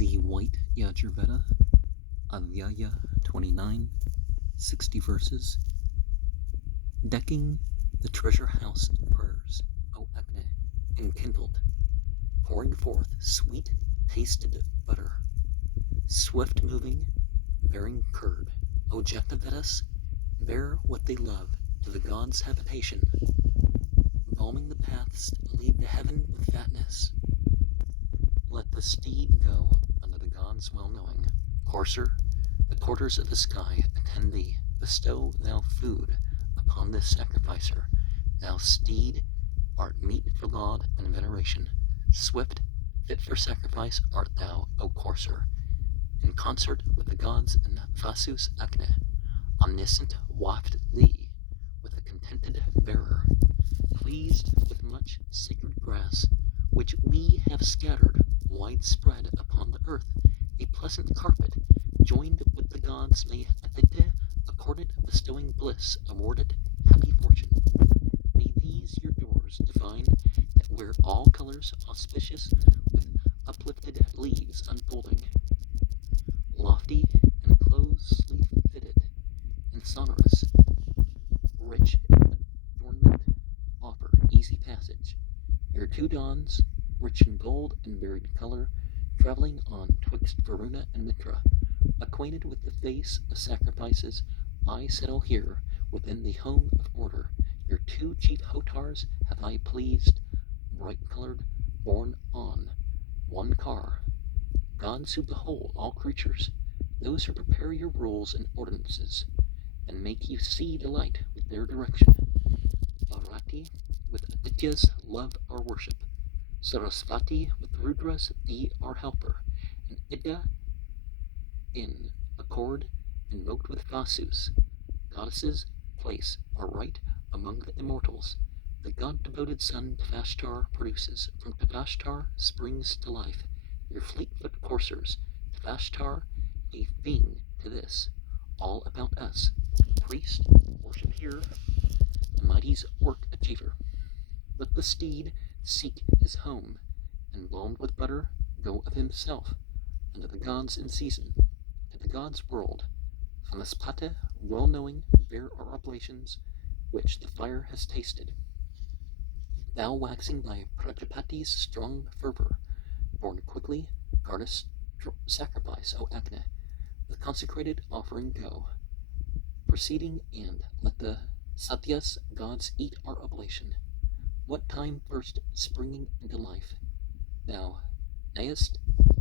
The White Yajurveda, Adhyaya 29, 60 verses. Decking the treasure house of prayers, O Agni, enkindled, pouring forth sweet tasted butter, swift moving, bearing curd, O Vedas, bear what they love to the gods' habitation, balming the paths that lead to heaven with fatness. Let the steed go under the gods' well-knowing. Courser, the quarters of the sky attend thee. Bestow thou food upon this sacrificer. Thou steed art meet for laud and veneration. Swift, fit for sacrifice art thou, O courser. In concert with the gods and Vasus Agni, omniscient waft thee with a contented bearer, pleased with much sacred grass, which we have scattered widespread upon the earth, a pleasant carpet, joined with the gods may Adhyaya accord it, bestowing bliss, awarded happy fortune. May these your doors divine, that wear all colors auspicious, with uplifted leaves unfolding, lofty and closely fitted, and sonorous, rich adornment, offer easy passage. Your two dawns, rich in gold and varied color, traveling on twixt Varuna and Mitra, acquainted with the face of sacrifices, I settle here within the home of order. Your two chief hotars have I pleased, bright-colored, borne on one car. Gods who behold all creatures, those who prepare your rules and ordinances, and make you see the light with their direction. Bharati, with Aditya's love our worship. Sarasvati, with Rudras be our helper, and Ida, in accord, invoked with Vasus, goddesses, place our right among the immortals. The god-devoted son Tavashtar produces, from Tavashtar springs to life. Your fleet-foot coursers, Tavashtar, a being to this, all about us. Priest, worship here, the mighty's work achiever. Let the steed seek his home, and balmed with butter, go of himself, unto the gods in season, to the gods' world. Anaspata, well-knowing, bear our oblations, which the fire has tasted. Thou waxing by Prajapati's strong fervor, born quickly, guardest sacrifice, O Agni, the consecrated offering go, proceeding, and let the Satyas gods eat our oblation. What time first springing into life, thou mayest,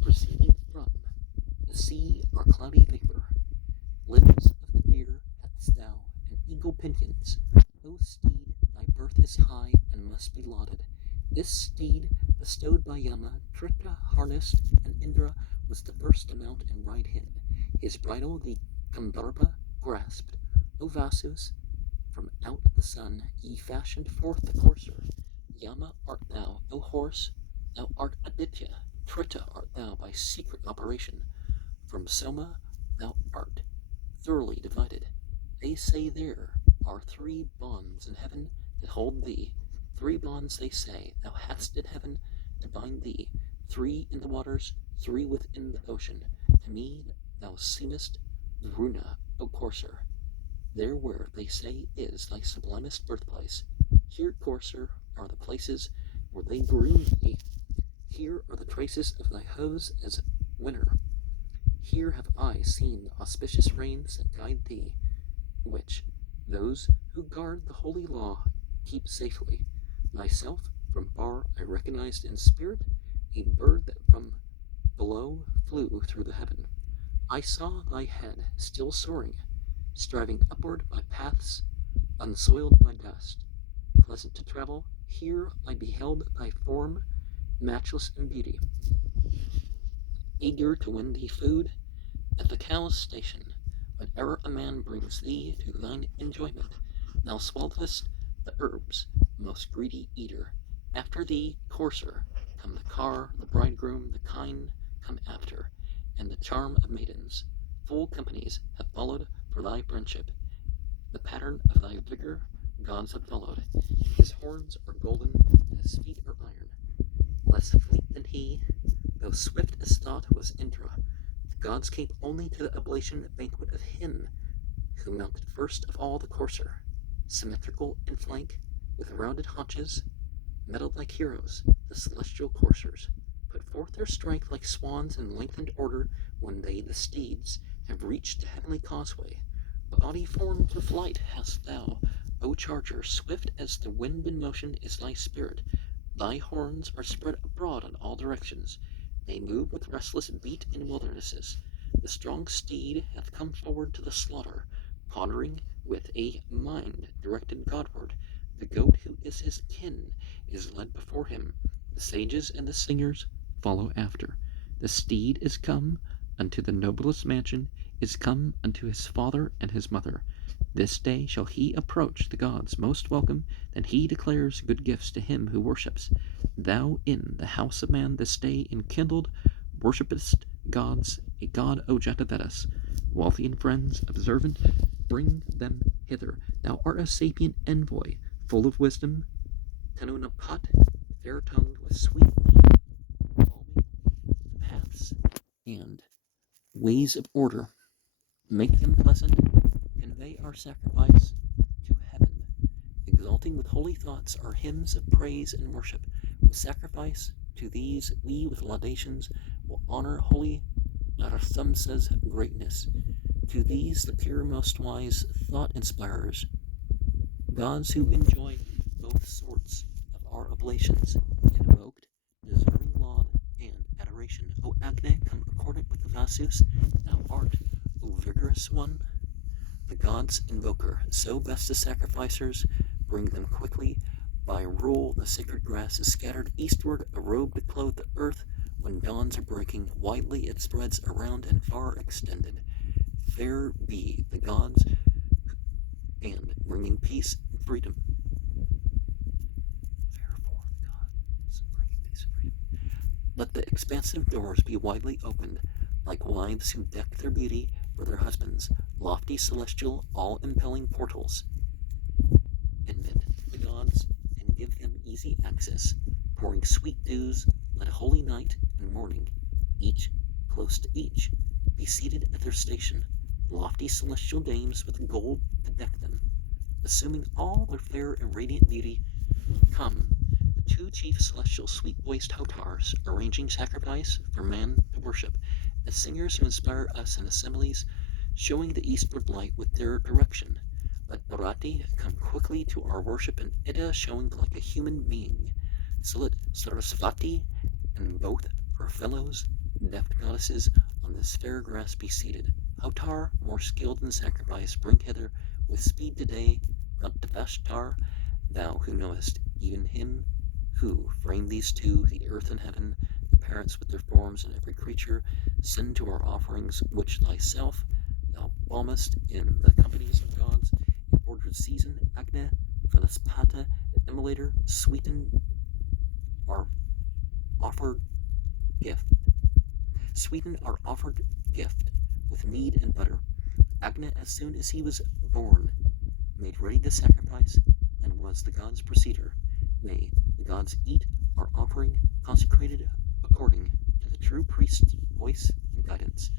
proceeding from the sea or cloudy vapor, limbs of the deer hadst thou, and eagle pinions. O steed, thy birth is high and must be lauded. This steed, bestowed by Yama, Trita harnessed, and Indra was the first to mount and ride him. His bridle the Gandharva grasped. O Vasus, from out the sun ye fashioned forth the courser. Yama art thou, O horse, thou art Aditya. Trita art thou by secret operation. From Soma thou art thoroughly divided. They say there are 3 bonds in heaven that hold thee. 3 bonds, they say, thou hadst in heaven to bind thee. 3 in the waters, 3 within the ocean. To me thou seemest Varuna, O courser. There where, they say, is thy sublimest birthplace. Here, courser, are the places where they groomed thee. Here are the traces of thy hose as winter. Here have I seen the auspicious reins that guide thee, which those who guard the holy law keep safely. Myself from far I recognized in spirit, a bird that from below flew through the heaven. I saw thy head still soaring, striving upward by paths unsoiled by dust. Pleasant to travel, here I beheld thy form, matchless in beauty. Eager to win thee food, at the cow's station, whenever a man brings thee to thine enjoyment, thou swallowest the herbs, most greedy eater. After thee, courser, come the car, the bridegroom, the kine come after, and the charm of maidens. Full companies have followed for thy friendship. The pattern of thy vigor gods have followed. His horns are golden, and his feet are iron. Less fleet than he, Though swift as thought was Indra, the gods came only to the oblation banquet of him who mounted first of all the courser, symmetrical in flank, with rounded haunches, mettled like heroes. The celestial coursers put forth their strength like swans in lengthened order when they, the steeds, have reached the heavenly causeway. Body formed for flight hast thou, O charger, swift as the wind in motion is thy spirit. Thy horns are spread abroad in all directions. They move with restless beat in wildernesses. The strong steed hath come forward to the slaughter, pondering with a mind directed Godward. The goat who is his kin is led before him. The sages and the singers follow after. The steed is come unto the noblest mansion, is come unto his father and his mother. This day shall he approach the gods most welcome, then he declares good gifts to him who worships. Thou in the house of man this day enkindled, worshipest gods, a god, O Yajurveda. Wealthy and friends, observant, bring them hither. Thou art a sapient envoy, full of wisdom, Tenunapat, fair-tongued with sweet mead, calming the paths and ways of order. Make them pleasant, convey our sacrifice to heaven. Exalting with holy thoughts our hymns of praise and worship. With sacrifice to these, we with laudations will honor holy Narasamsa's greatness. To these, the pure, most wise thought inspirers, gods who enjoy both sorts of our oblations, invoked, deserving laud and adoration. O Agne, come accordant with the Vasus, thou art, O vigorous one, the gods' invoker. So best the sacrificers bring them quickly. By rule, the sacred grass is scattered eastward, a robe to clothe the earth. When dawns are breaking, widely it spreads around and far extended. Fair be the gods, and bringing peace and freedom. Fair for the gods, bringing peace and freedom. Let the expansive doors be widely opened, like wives who deck their beauty for their husbands, lofty, celestial, all-impelling portals. Admit the gods and give them easy access, pouring sweet dews. Let holy night and morning, each close to each, be seated at their station. Lofty celestial dames with gold to deck them, assuming all their fair and radiant beauty. Come, the two chief celestial sweet-voiced Hotars, arranging sacrifice for man to worship, as singers who inspire us in assemblies, showing the eastward light with their direction. Let Bharati come quickly to our worship, and Ida showing like a human being. So let Sarasvati and both her fellows, deft goddesses, on this fair grass be seated. Hotar, more skilled in sacrifice, bring hither with speed today, Gantavashtar, thou who knowest even him who framed these two, the earth and heaven, the parents with their forms and every creature. Send to our offerings, which thyself thou balmest in the companies of gods, in ordered season. Agne, Vanaspata, the immolator, sweeten our offered gift. Sweeten our offered gift with mead and butter. Agne, as soon as he was born, made ready the sacrifice, and was the gods' procedure. May the gods eat our offering, consecrated according to the true priest's voice and guidance.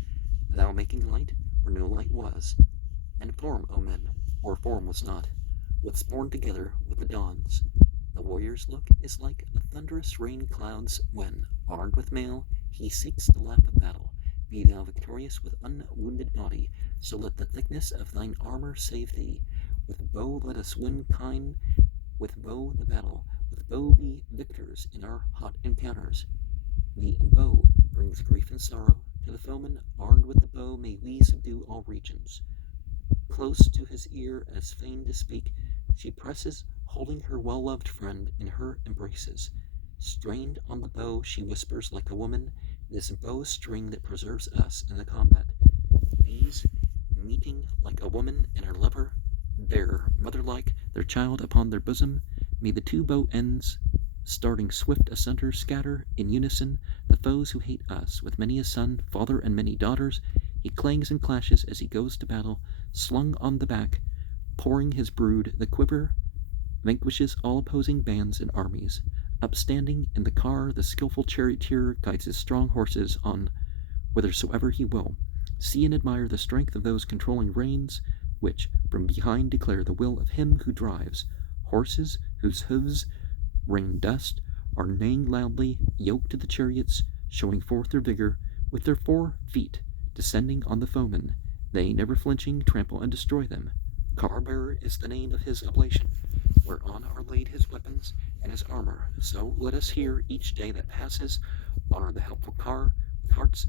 Thou making light where no light was, and form, O men, or form was not, what's born together with the dawns. The warrior's look is like a thunderous rain clouds when, armed with mail, he seeks the lap of battle. Be thou victorious with unwounded body, so let the thickness of thine armor save thee. With bow let us win kind, with bow the battle, with bow be victors in our hot encounters. The bow brings grief and sorrow to the foeman. Armed with the bow may we subdue all regions. Close to his ear, as fain to speak, she presses, holding her well-loved friend in her embraces. Strained on the bow, she whispers like a woman, this bow string that preserves us in the combat. These, meeting like a woman and her lover, bear, mother-like, their child upon their bosom. May the two bow ends, starting swift asunder, scatter in unison the foes who hate us. With many a son, father, and many daughters, he clangs and clashes as he goes to battle, slung on the back, pouring his brood. The quiver vanquishes all opposing bands and armies. Upstanding in the car, the skillful charioteer guides his strong horses on whithersoever he will. See and admire the strength of those controlling reins, which from behind declare the will of him who drives. Horses whose hooves rain dust are neighing loudly, yoked to the chariots, showing forth their vigor, with their 4 feet descending on the foemen. They, never flinching, trample and destroy them. Car-bearer is the name of his oblation, whereon are laid his weapons and his armor. So let us here, each day that passes, honor the helpful car with hearts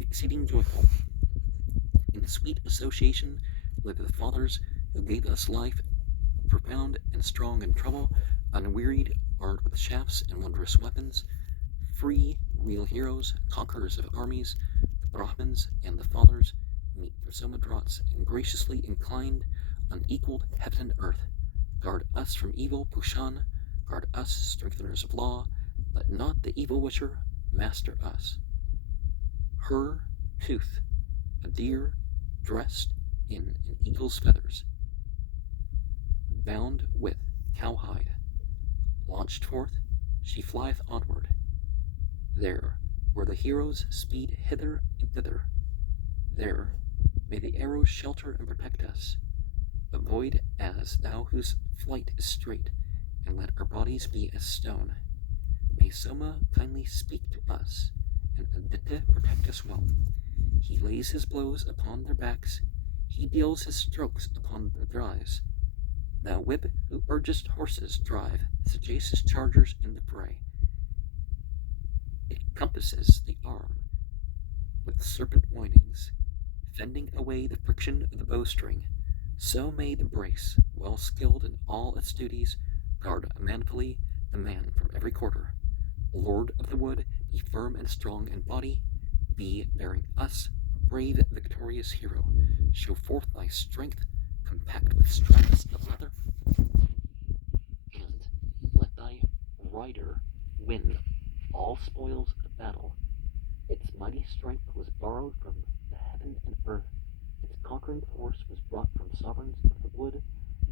exceeding joyful. In sweet association with the fathers who gave us life, profound and strong in trouble, unwearied, armed with shafts and wondrous weapons, free, real heroes, conquerors of armies, the Brahmins and the fathers meet their somadrats and graciously inclined, unequaled heaven and earth. Guard us from evil, Pushan, guard us, strengtheners of law, let not the evil wisher master us. Her tooth, a deer dressed in an eagle's feathers, bound with cowhide, launched forth, she flieth onward. There, where the heroes speed hither and thither, there may the arrows shelter and protect us. Avoid as thou whose flight is straight, and let our bodies be as stone. May Soma kindly speak to us, and Aditya protect us well. He lays his blows upon their backs, he deals his strokes upon their thighs. Thou whip who urgest horses drive, sagacious chargers in the fray. It compasses the arm with serpent windings, fending away the friction of the bowstring. So may the brace, well skilled in all its duties, guard manfully the man from every quarter. Lord of the wood, be firm and strong in body, be bearing us, brave victorious hero. Show forth thy strength, compact with straps of leather, and let thy rider win all spoils of battle. Its mighty strength was borrowed from the heaven and earth. Its conquering force was brought from sovereigns of the wood.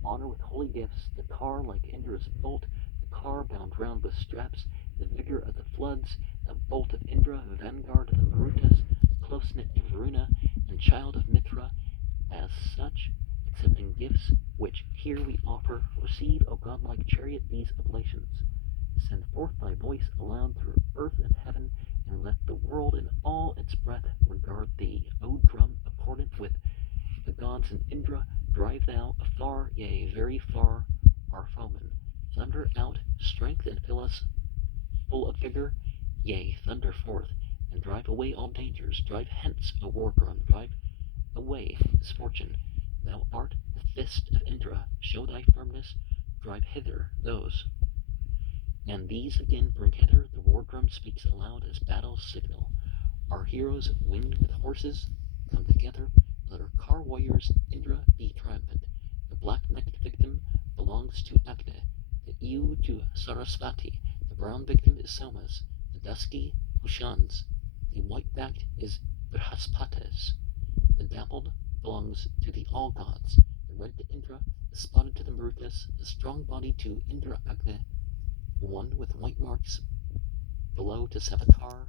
Honor with holy gifts, the car like Indra's bolt, the car bound round with straps, the vigor of the floods, the bolt of Indra, vanguard of the Marutas, close-knit to Varuna, and child of Mitra. As such, accepting gifts which here we offer, receive, O godlike chariot, these oblations. Send forth thy voice aloud through earth and heaven, and let the world in all its breath regard thee. O drum, accordant with the gods and Indra, drive thou afar, yea, very far, our foemen. Thunder out strength and fill us full of vigor, yea, thunder forth, and drive away all dangers. Drive hence, O war drum, drive away misfortune. Thou art the fist of Indra, show thy firmness, drive hither those. And these again bring hither, the war drum speaks aloud as battle's signal. Our heroes, winged with horses, come together. Let our car warriors, Indra, be triumphant. The black-necked victim belongs to Agni, the ewe to Sarasvati, the brown victim is Soma's, the dusky Pushan's, the white-backed is Brihaspati's, the dappled belongs to the all-gods, the red to Indra, the spotted to the Marutas, the strong body to Indra Agni, one with white marks below to Savitar,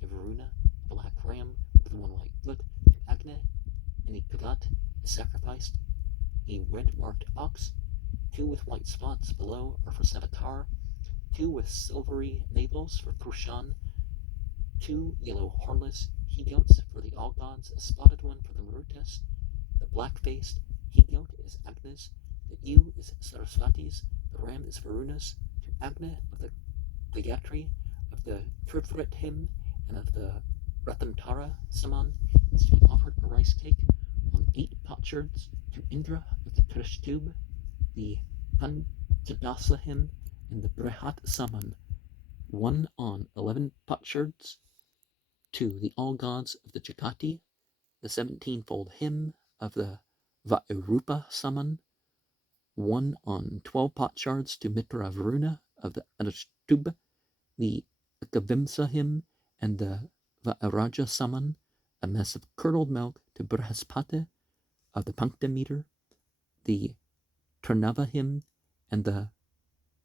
to Varuna, a black ram with one white foot, to Agni, and a Kavat is sacrificed, a red-marked ox, 2 with white spots below are for Savitar, 2 with silvery navels for Pushan, 2 yellow hornless he-goats for the all-gods, a spotted one for the Marutas, the black-faced he-goat is Agni's, the ewe is Sarasvati's, the ram is Varuna's, to Agni of the Gayatri, of the Trivrit hymn, and of the Ratantara Saman is to be offered a rice cake on 8 potsherds, to Indra of the Krishtub, the Panchadasa hymn, and the Brihat Saman, 1 on 11 potsherds, to the all gods of the Chakati, the 17-fold hymn of the Vairupa Saman, 1 on 12 potsherds to Mitra Varuna of the Anushtub, the Akavimsa hymn, and the Vairaja Saman, a mess of curdled milk to Brihaspati of the Pankta meter, the Turnava hymn, and the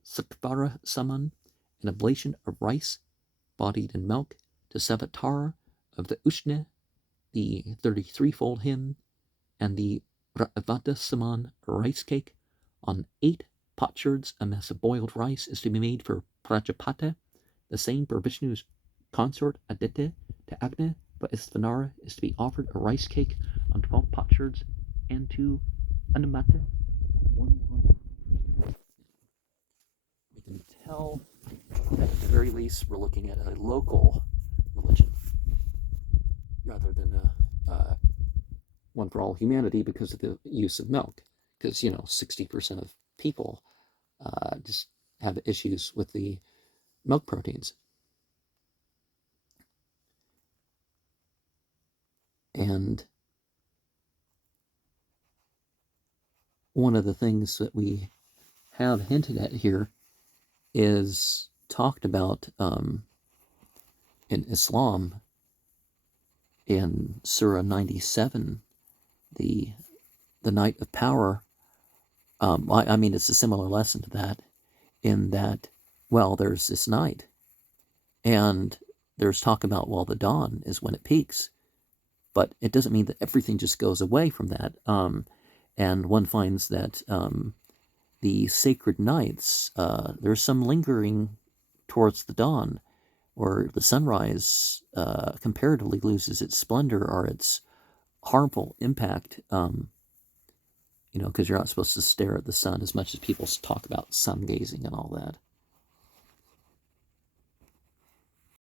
Sakvara Saman, an oblation of rice bodied in milk to Savatara of the Ushne, the 33-fold hymn, and the Ravata Saman rice cake. On 8 potsherds, a mess of boiled rice is to be made for Prajapata, the same for Vishnu's consort Adite. To Agni, but Istvanara is to be offered a rice cake on 12 potsherds, and to Anumata, one on. We can tell that at the very least we're looking at a local religion rather than a one for all humanity because of the use of milk. Because 60% of people just have issues with the milk proteins. And one of the things that we have hinted at here is talked about in Islam in Surah 97, the night of power. I mean, it's a similar lesson to that, in that, well, there's this night, and there's talk about, well, the dawn is when it peaks, but it doesn't mean that everything just goes away from that. And one finds that the sacred nights, there's some lingering towards the dawn, or the sunrise comparatively loses its splendor or its harmful impact, because you're not supposed to stare at the sun as much as people talk about sun gazing and all that.